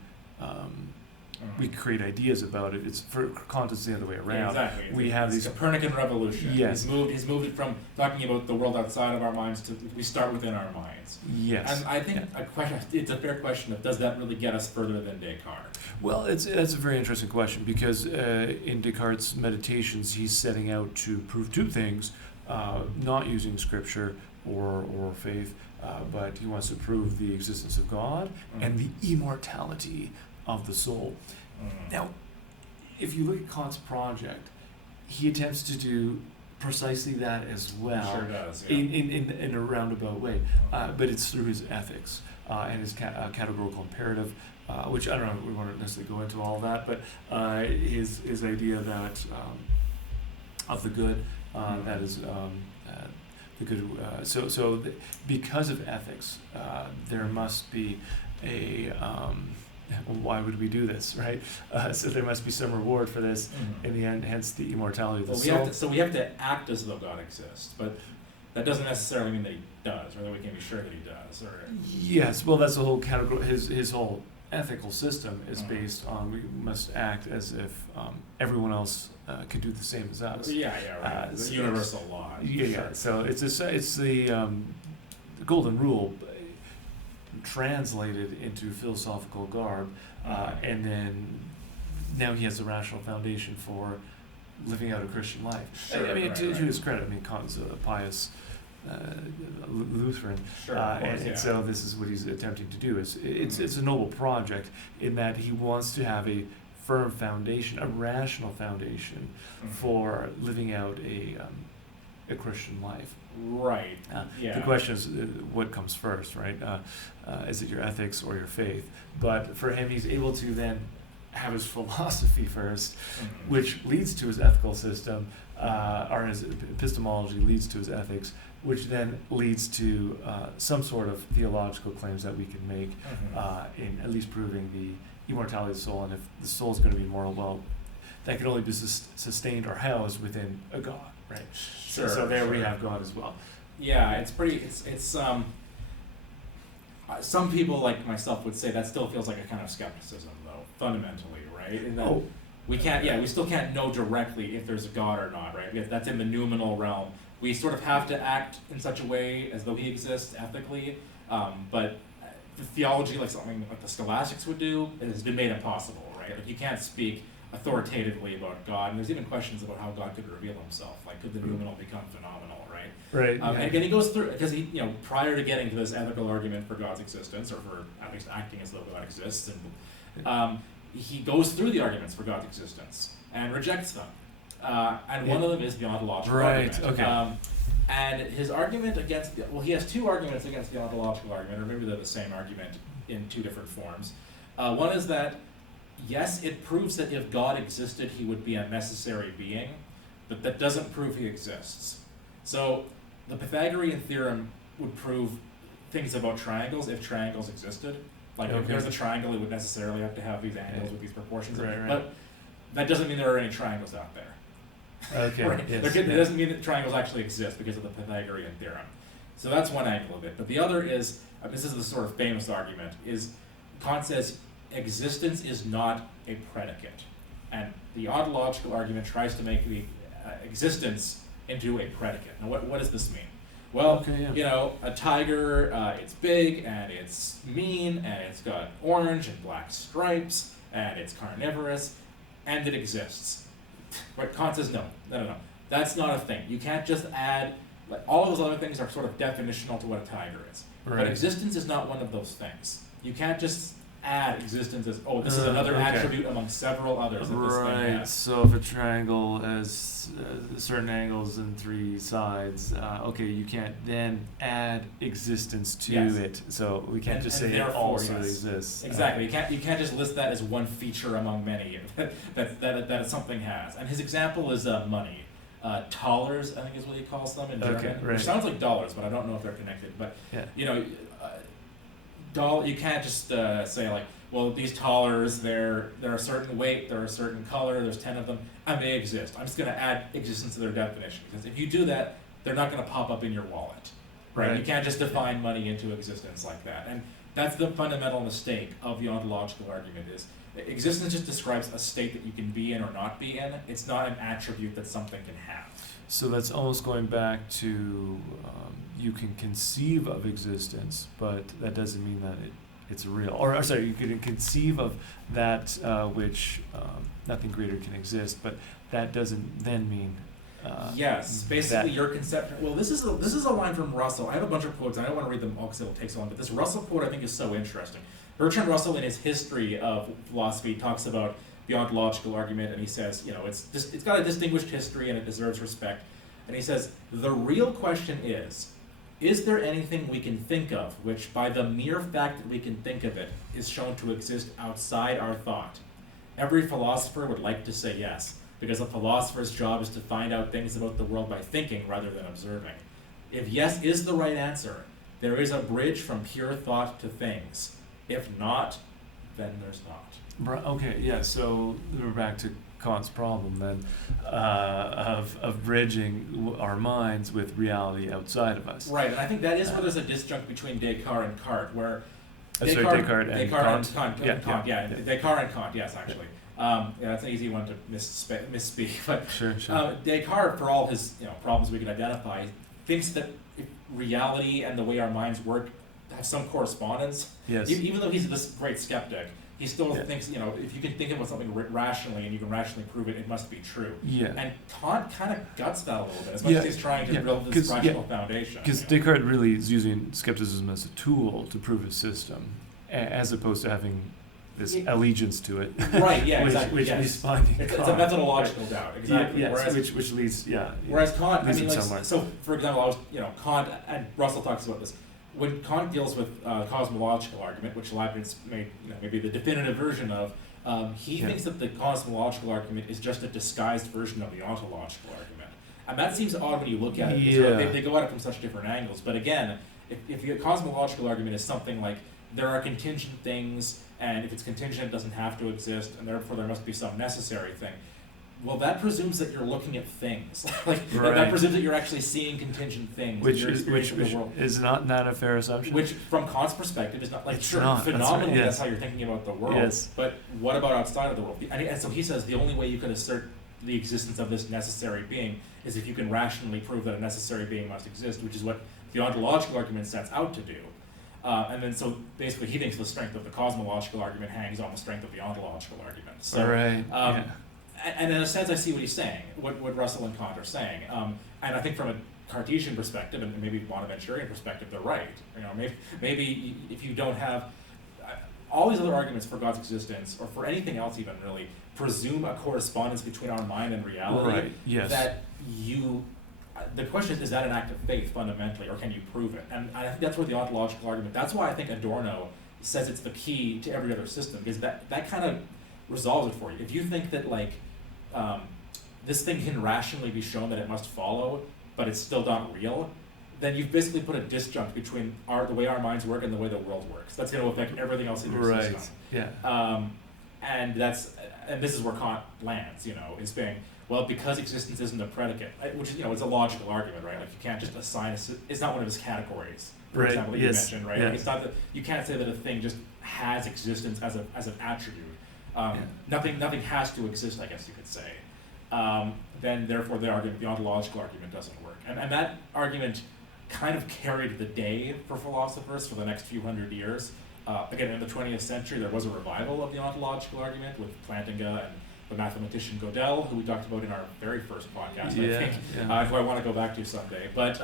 we create ideas about it. It's for Kant, it's the other way around. Yeah, exactly. We have these Copernican revolution. Yes. He's moved it from talking about the world outside of our minds to we start within our minds. Yes. And I think it's a fair question of does that really get us further than Descartes? Well, that's a very interesting question because in Descartes' meditations, he's setting out to prove two things, not using scripture or faith, but he wants to prove the existence of God and the immortality of the soul. Now, if you look at Kant's project, he attempts to do precisely that as well. Sure does, yeah. in a roundabout way, but it's through his ethics and his categorical imperative, which I don't know, we won't necessarily go into all that, but his idea that of the good, that is the good. Because of ethics, there must be a why would we do this, right? So there must be some reward for this in the end, hence the immortality of the soul. We have to act as though God exists, but that doesn't necessarily mean that he does, or that we can be sure that he does. Or yes, well, that's the whole category. His whole ethical system is based on we must act as if everyone else could do the same as us. Right. It's a universal law. Yeah. So it's the golden rule translated into philosophical garb, and then now he has a rational foundation for living out a Christian life. Sure, I mean, to his credit, Kant's a pious Lutheran, and so this is what he's attempting to do. It's a noble project in that he wants to have a firm foundation, a rational foundation for living out a Christian life. Right. The question is, what comes first, right? Is it your ethics or your faith? But for him, he's able to then have his philosophy first, which leads to his ethical system, or his epistemology leads to his ethics, which then leads to some sort of theological claims that we can make in at least proving the immortality of the soul. And if the soul is going to be immortal, well, that can only be sustained or housed within a God, right? So there we have God as well. Yeah, it's some people like myself would say that still feels like a kind of skepticism, though, fundamentally, right? In that we still can't know directly if there's a God or not, right? Because that's in the noumenal realm. We sort of have to act in such a way as though he exists ethically, but the theology, like something like the scholastics would do, it has been made impossible, right? Like you can't speak authoritatively about God, and there's even questions about how God could reveal himself. Like, could the noumenal become phenomenal, right? Right. And he goes through, because he, prior to getting to this ethical argument for God's existence, or for at least acting as though God exists, and he goes through the arguments for God's existence and rejects them. And one of them is the ontological argument. Okay. And his argument against, he has two arguments against the ontological argument, or maybe they're the same argument in two different forms. One is that, yes, it proves that if God existed, he would be a necessary being, but that doesn't prove he exists. So the Pythagorean theorem would prove things about triangles if triangles existed. Like if there's a triangle, it would necessarily have to have these angles with these proportions. Right. But that doesn't mean there are any triangles out there. Okay. Right? Yes, It doesn't mean that triangles actually exist because of the Pythagorean theorem. So that's one angle of it. But the other is, this is the sort of famous argument, is Kant says existence is not a predicate. And the ontological argument tries to make the existence into a predicate. Now what does this mean? Well, a tiger, it's big and it's mean and it's got orange and black stripes and it's carnivorous and it exists. But Kant says no. That's not a thing. You can't just add, all of those other things are sort of definitional to what a tiger is. Right. But existence is not one of those things. You can't just add existence as, this is another attribute among several others that this thing has. So if a triangle has certain angles and 3 sides, you can't then add existence to it. So we can't just say it also exists. Exactly. You can't just list that as one feature among many that something has. And his example is money. Thalers, I think is what he calls them in German. Which sounds like dollars, but I don't know if they're connected. But you can't just say like, well, these thalers, they're a certain weight, they're a certain color, there's 10 of them, and they exist. I'm just going to add existence to their definition. Because if you do that, they're not going to pop up in your wallet. Right? You can't just define money into existence like that. And that's the fundamental mistake of the ontological argument is existence just describes a state that you can be in or not be in. It's not an attribute that something can have. So that's almost going back to you can conceive of existence, but that doesn't mean that it's real. Or sorry, you can conceive of that which nothing greater can exist, but that doesn't then mean. Yes, basically your conception. Well, this is a line from Russell. I have a bunch of quotes. I don't want to read them all because it'll take so long. But this Russell quote I think is so interesting. Bertrand Russell, in his history of philosophy, talks about the ontological argument, and he says, it's got a distinguished history and it deserves respect. And he says, the real question is there anything we can think of which, by the mere fact that we can think of it, is shown to exist outside our thought? Every philosopher would like to say yes, because a philosopher's job is to find out things about the world by thinking rather than observing. If yes is the right answer, there is a bridge from pure thought to things. If not, then there's not. Okay, yeah, so we're back to Kant's problem then of bridging our minds with reality outside of us. Right, and I think that is where there's a disjunct between Descartes and Kant, where Descartes and Kant. Descartes and Kant, yes, actually. That's an easy one to misspeak, but sure. Descartes, for all his problems we can identify, thinks that reality and the way our minds work have some correspondence. Yes. Even though he's this great skeptic, he still thinks, if you can think about something rationally and you can rationally prove it, it must be true. Yeah. And Kant kind of guts that a little bit, as much as he's trying to build this rational foundation. Because Descartes really is using skepticism as a tool to prove his system, as opposed to having this allegiance to it. Right, yeah, which, exactly. Which he's finding it's a methodological doubt, exactly. Yes, which leads, Whereas Kant, somewhere. So for example, Kant, and Russell talks about this, when Kant deals with cosmological argument, which Leibniz may be the definitive version of, he thinks that the cosmological argument is just a disguised version of the ontological argument. And that seems odd when you look at it, because they go at it from such different angles. But again, if the cosmological argument is something like, there are contingent things, and if it's contingent, it doesn't have to exist, and therefore there must be some necessary thing. Well, that presumes that you're looking at things. That presumes that you're actually seeing contingent things. Which is not a fair assumption. Which, from Kant's perspective, is not phenomenally. That's how you're thinking about the world. Yes. But what about outside of the world? And so he says the only way you can assert the existence of this necessary being is if you can rationally prove that a necessary being must exist, which is what the ontological argument sets out to do. And then so basically he thinks the strength of the cosmological argument hangs on the strength of the ontological argument. So, and in a sense, I see what he's saying, what Russell and Kant are saying. And I think from a Cartesian perspective, and maybe Bonaventurian perspective, they're right. Maybe if you don't have all these other arguments for God's existence, or for anything else even really, presume a correspondence between our mind and reality. Right. Yes. That the question is that an act of faith fundamentally, or can you prove it? And I think that's where the ontological argument. That's why I think Adorno says it's the key to every other system, because that kind of resolves it for you. If you think that this thing can rationally be shown that it must follow, but it's still not real, then you've basically put a disjunct between the way our minds work and the way the world works. That's going to affect everything else in your system. Yeah. And this is where Kant lands, is being, well, because existence isn't a predicate, which is, it's a logical argument, right? Like you can't just assign it's not one of his categories, for example, that you mentioned, right? Yeah. Like it's not that you can't say that a thing just has existence as an attribute. Nothing has to exist, I guess you could say. Then therefore the ontological argument doesn't work. And that argument kind of carried the day for philosophers for the next few hundred years. Again, in the 20th century, there was a revival of the ontological argument with Plantinga and the mathematician Gödel, who we talked about in our very first podcast, I think, who I want to go back to someday. But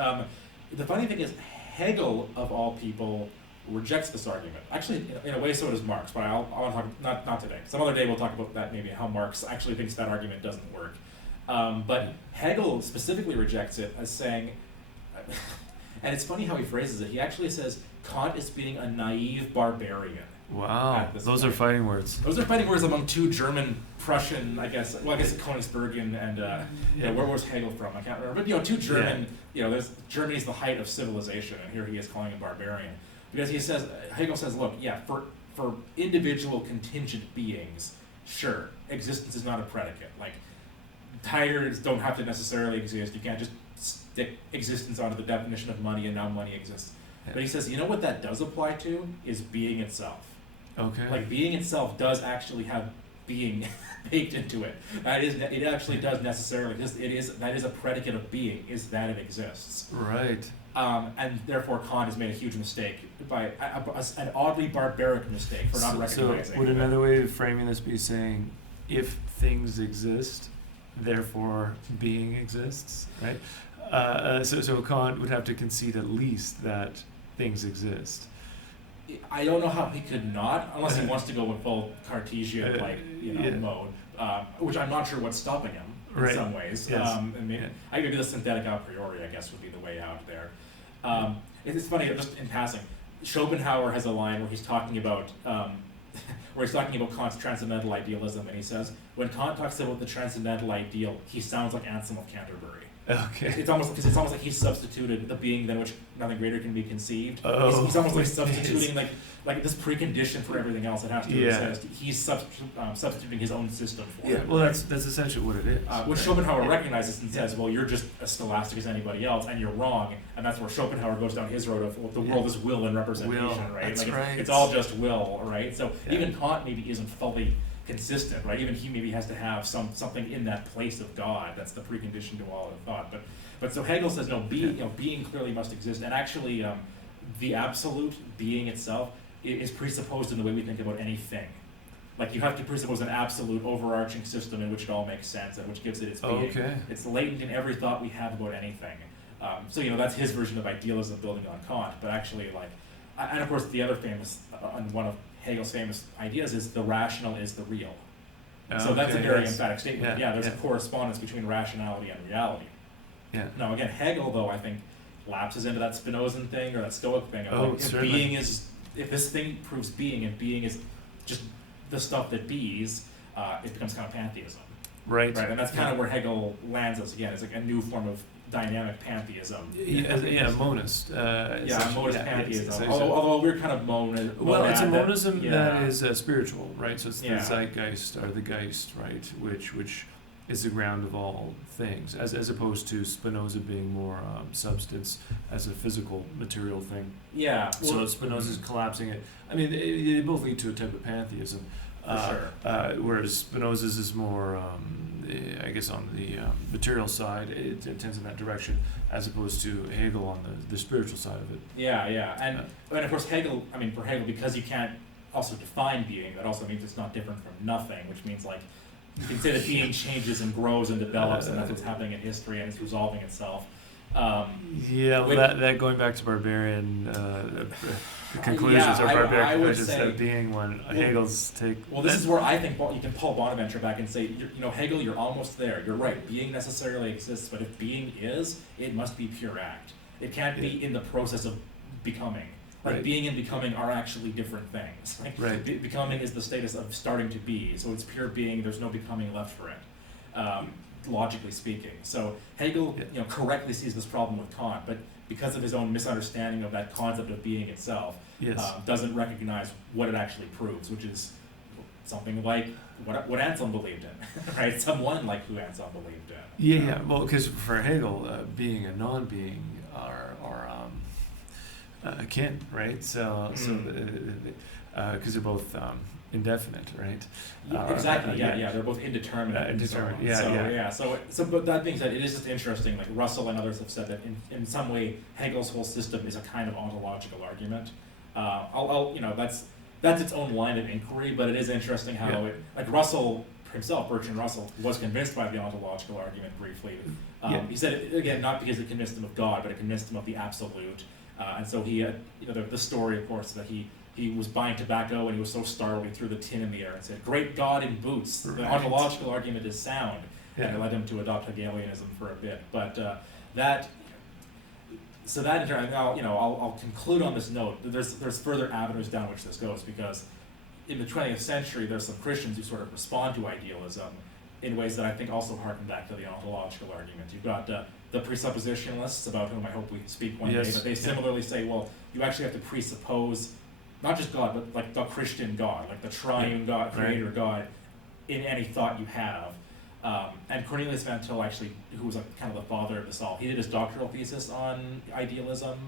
the funny thing is, Hegel, of all people, rejects this argument. Actually, in a way, so does Marx, but I'll talk, not today. Some other day we'll talk about that, maybe how Marx actually thinks that argument doesn't work. But Hegel specifically rejects it as saying, and it's funny how he phrases it, he actually says, Kant is being a naive barbarian. Wow, those are fighting words. Those are fighting words among two German, Prussian, I guess Königsbergian and, where was Hegel from? I can't remember. But, two German, Germany's the height of civilization, and here he is calling him barbarian. Because Hegel says, look, for individual contingent beings, sure, existence is not a predicate. Like, tigers don't have to necessarily exist. You can't just stick existence onto the definition of money and now money exists. Yeah. But he says, what that does apply to is being itself. Okay. Like, being itself does actually have being baked into it. It actually does necessarily, because that is a predicate of being, is that it exists. Right. And therefore Kant has made a huge mistake, by an oddly barbaric mistake for not recognizing. So would another way of framing this be saying, if things exist, therefore being exists, right? So Kant would have to concede at least that things exist. I don't know how he could not, unless he wants to go with full Cartesian, mode, which I'm not sure what's stopping him in some ways. Yes. Maybe the synthetic a priori, I guess, would be the way out there. It's funny, just in passing, Schopenhauer has a line where he's talking about Kant's transcendental idealism, and he says, when Kant talks about the transcendental ideal, he sounds like Anselm of Canterbury. Okay. It's almost like he's substituted the being than which nothing greater can be conceived. Oh, he's almost like substituting like this precondition for everything else that has to exist. He's substituting his own system for it. Well, that's essentially what it is. Which Schopenhauer recognizes and says, well, you're just as scholastic as anybody else, and you're wrong. And that's where Schopenhauer goes down his road of, well, the world is will and representation, right? That's right. It's all just will, right? So even Kant maybe isn't fully consistent, right? Even he maybe has to have something in that place of God that's the precondition to all of thought. But so Hegel says, no, being clearly must exist, and actually the absolute being itself is presupposed in the way we think about anything. Like, you have to presuppose an absolute overarching system in which it all makes sense and which gives it its being. Okay. It's latent in every thought we have about anything. So that's his version of idealism building on Kant. But actually, and of course the other famous, one of Hegel's famous ideas is the rational is the real. So that's a very emphatic statement. There's a correspondence between rationality and reality. Yeah. Now again, Hegel, though, I think lapses into that Spinozan thing or that Stoic thing. If this thing proves being, and being is just the stuff that bees, it becomes kind of pantheism. Right. And that's kind of where Hegel lands us again. It's like a new form of dynamic pantheism. Monist. Monist pantheism. Although we're kind of monad. Well, it's a monism that is spiritual, right? So it's the zeitgeist or the Geist, right? Which is the ground of all things, as opposed to Spinoza being more substance as a physical, material thing. Yeah. So Spinoza's collapsing it. I mean, they both lead to a type of pantheism. Whereas Spinoza's is more, I guess, on the material side, it tends in that direction, as opposed to Hegel on the spiritual side of it. And of course Hegel, for Hegel, because you can't also define being, that also means it's not different from nothing, which means you can say that being changes and grows and develops, and that's what's happening in history, and it's resolving itself. That going back to barbarian conclusions or barbarian conclusions, that being one, Hegel's take. Well, this is where I think you can pull Bonaventure back and say, Hegel, you're almost there. You're right. Being necessarily exists, but if being is, it must be pure act. It can't be in the process of becoming. Being and becoming are actually different things. Becoming is the status of starting to be, so it's pure being. There's no becoming left for it. logically speaking. So Hegel, correctly sees this problem with Kant, but because of his own misunderstanding of that concept of being itself, doesn't recognize what it actually proves, which is something like what Anselm believed in, right? Someone like who Anselm believed in. Yeah, well, because for Hegel, being and non-being are akin, right? So because they're both indefinite, right? Exactly. They're both indeterminate. Indeterminate. So, but that being said, it is just interesting. Like Russell and others have said that in some way Hegel's whole system is a kind of ontological argument. That's its own line of inquiry, but it is interesting how like Russell himself, Bertrand Russell, was convinced by the ontological argument briefly. He said it, again, not because it convinced him of God, but it convinced him of the absolute. And so he had, the story, of course, that he was buying tobacco and he was so startled he threw the tin in the air and said, "Great God in boots! The ontological argument is sound," and it led him to adopt Hegelianism for a bit. But so that in turn, I'll conclude on this note. There's further avenues down which this goes, because in the 20th century, there's some Christians who sort of respond to idealism in ways that I think also harken back to the ontological argument. You've got the presuppositionalists, about whom I hope we speak one day, but they similarly say, well, you actually have to presuppose not just God, but like the Christian God, like the triune God, creator God, in any thought you have. And Cornelius Van Til, actually, who was kind of the father of this all, he did his doctoral thesis on idealism.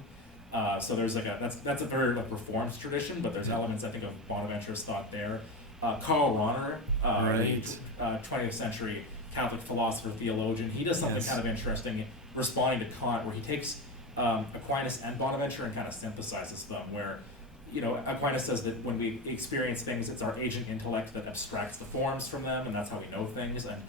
So there's that's a very reformed tradition, but there's elements, I think, of Bonaventure's thought there. Karl Rahner, 20th century Catholic philosopher, theologian, he does something kind of interesting, responding to Kant, where he takes Aquinas and Bonaventure and kind of synthesizes them, where Aquinas says that when we experience things, it's our agent intellect that abstracts the forms from them, and that's how we know things. And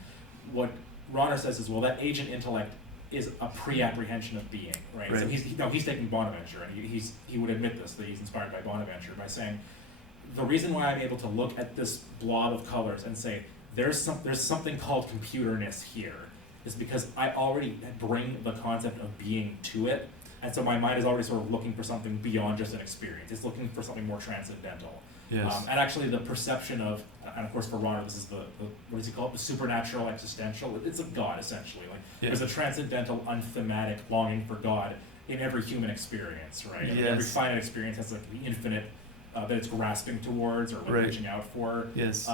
what Rahner says is, well, that agent intellect is a pre-apprehension of being, right? So he's taking Bonaventure, and he would admit this, that he's inspired by Bonaventure, by saying, the reason why I'm able to look at this blob of colors and say, there's something called computerness here, is because I already bring the concept of being to it. And so my mind is already sort of looking for something beyond just an experience. It's looking for something more transcendental. Yes. And actually the perception of, and of course for Rahner, this is the what does he call it? The supernatural existential. It's a God, essentially. There's a transcendental, unthematic longing for God in every human experience, right? Yes. Every finite experience has the infinite that it's grasping towards or reaching out for. Yes.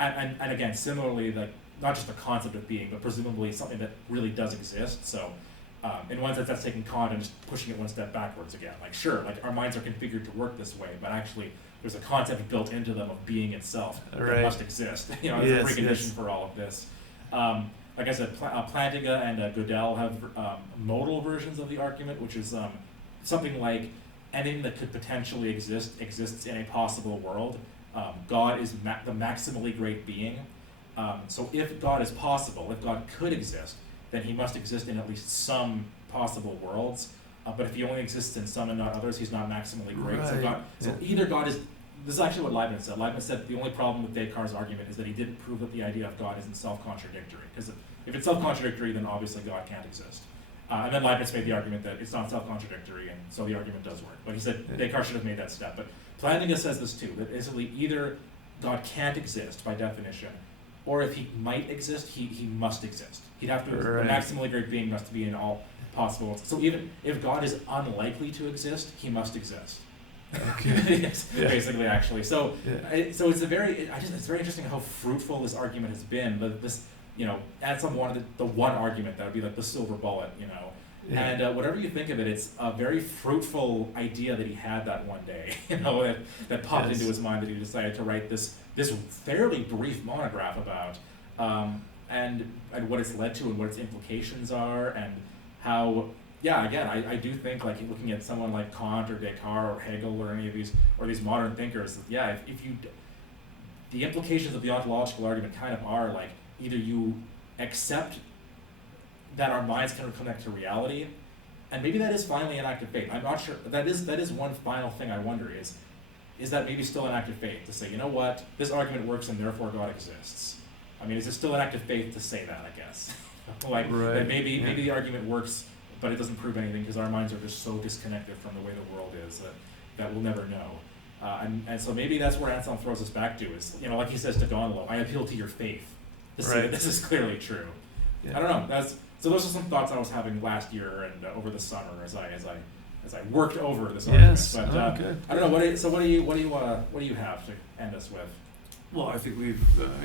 And again, similarly, not just the concept of being, but presumably something that really does exist. So in one sense, that's taking Kant and just pushing it one step backwards again. Our minds are configured to work this way, but actually there's a concept built into them of being itself that must exist. It's a precondition for all of this. Like I said, Plantinga and Gödel have modal versions of the argument, which is something like anything that could potentially exist exists in a possible world. God is the maximally great being. So if God is possible, if God could exist, then he must exist in at least some possible worlds. But if he only exists in some and not others, he's not maximally great. Right. So either God is, this is actually what Leibniz said. Leibniz said the only problem with Descartes' argument is that he didn't prove that the idea of God isn't self-contradictory. Because if it's self-contradictory, then obviously God can't exist. And then Leibniz made the argument that it's not self-contradictory, and so the argument does work. But he said Descartes should have made that step. But Plantinga says this too, that basically either God can't exist by definition, or if he might exist, he must exist. He'd have to, the maximally great being must be in all possible. So even if God is unlikely to exist, he must exist. Okay. Basically, actually. So it's it's very interesting how fruitful this argument has been. But this, Anselm wanted the one argument that would be like the silver bullet, And whatever you think of it, it's a very fruitful idea that he had that one day, that popped into his mind, that he decided to write this fairly brief monograph about, and what it's led to and what its implications are, and how, again, I do think, like, looking at someone like Kant or Descartes or Hegel or any of these, or these modern thinkers, the implications of the ontological argument kind of are like, either you accept that our minds can connect to reality, and maybe that is finally an act of faith. I'm not sure. That is one final thing I wonder is that maybe still an act of faith to say, you know what, this argument works and therefore God exists. I mean, is it still an act of faith to say that, I guess? That maybe the argument works, but it doesn't prove anything because our minds are just so disconnected from the way the world is that we'll never know. And so maybe that's where Anselm throws us back to is, like he says to Donlow, I appeal to your faith. to see Right. that this is clearly true. Yeah. I don't know. So those are some thoughts I was having last year and over the summer as I worked over this Yes. argument. But Good. I don't know. What do you have to end us with? Well, I think we've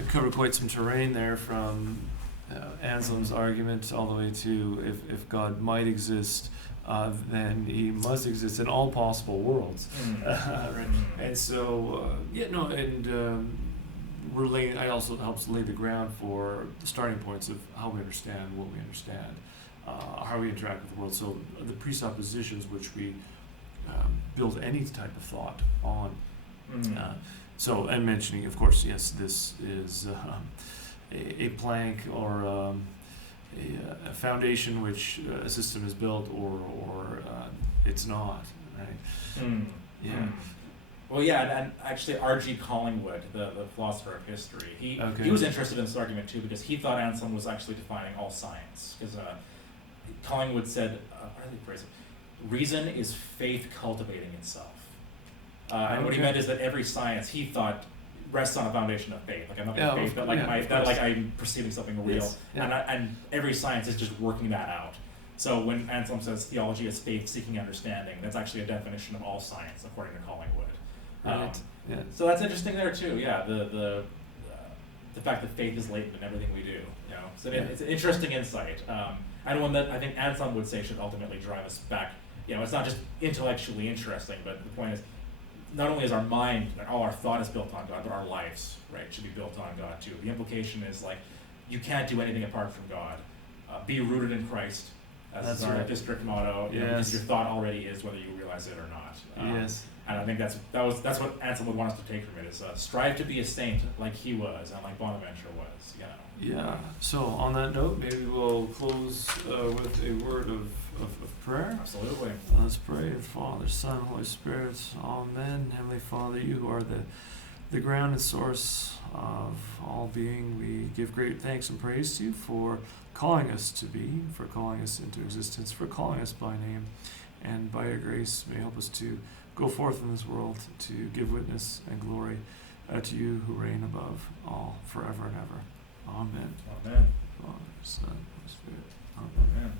covered quite some terrain there, from Anselm's argument all the way to if God might exist, then he must exist in all possible worlds. Right. And so, we're laying. It also helps lay the ground for the starting points of how we understand what we understand, how we interact with the world. So the presuppositions which we build any type of thought on. So, and mentioning, of course, yes, this is a plank or a foundation which a system is built, or it's not, right? Yeah. Well, yeah, and actually R.G. Collingwood, the philosopher of history, he was interested in this argument too, because he thought Anselm was actually defining all science. Because Collingwood said, how do they phrase it? Reason is faith cultivating itself. And what he meant is that every science, he thought, rests on a foundation of faith. Like, I'm not faith, but like I'm perceiving something real. Yes. Yeah. And every science is just working that out. So when Anselm says theology is faith-seeking understanding, that's actually a definition of all science, according to Collingwood. Right. Yeah. So that's interesting there too. Yeah, the fact that faith is latent in everything we do. You know, so it's an interesting insight, and one that I think Anselm would say should ultimately drive us back. You know, it's not just intellectually interesting, but the point is, not only is our mind and all our thought is built on God, but our lives, right, should be built on God too. The implication is, like, you can't do anything apart from God. Be rooted in Christ, as is our district motto. You know, because your thought already is, whether you realize it or not. Yes. And I think that's what Anselm would want us to take from it, is strive to be a saint like he was and like Bonaventure was. You know. Yeah. So on that note, maybe we'll close with a word of prayer. Absolutely. Let's pray. Father, Son, Holy Spirit. Amen. Heavenly Father, you who are the ground and source of all being, we give great thanks and praise to you for calling us to be, for calling us into existence, for calling us by name, and by your grace may help us to go forth in this world to give witness and glory to you who reign above all, forever and ever. Amen. Amen. Father, Son, Holy Spirit. Amen. Amen.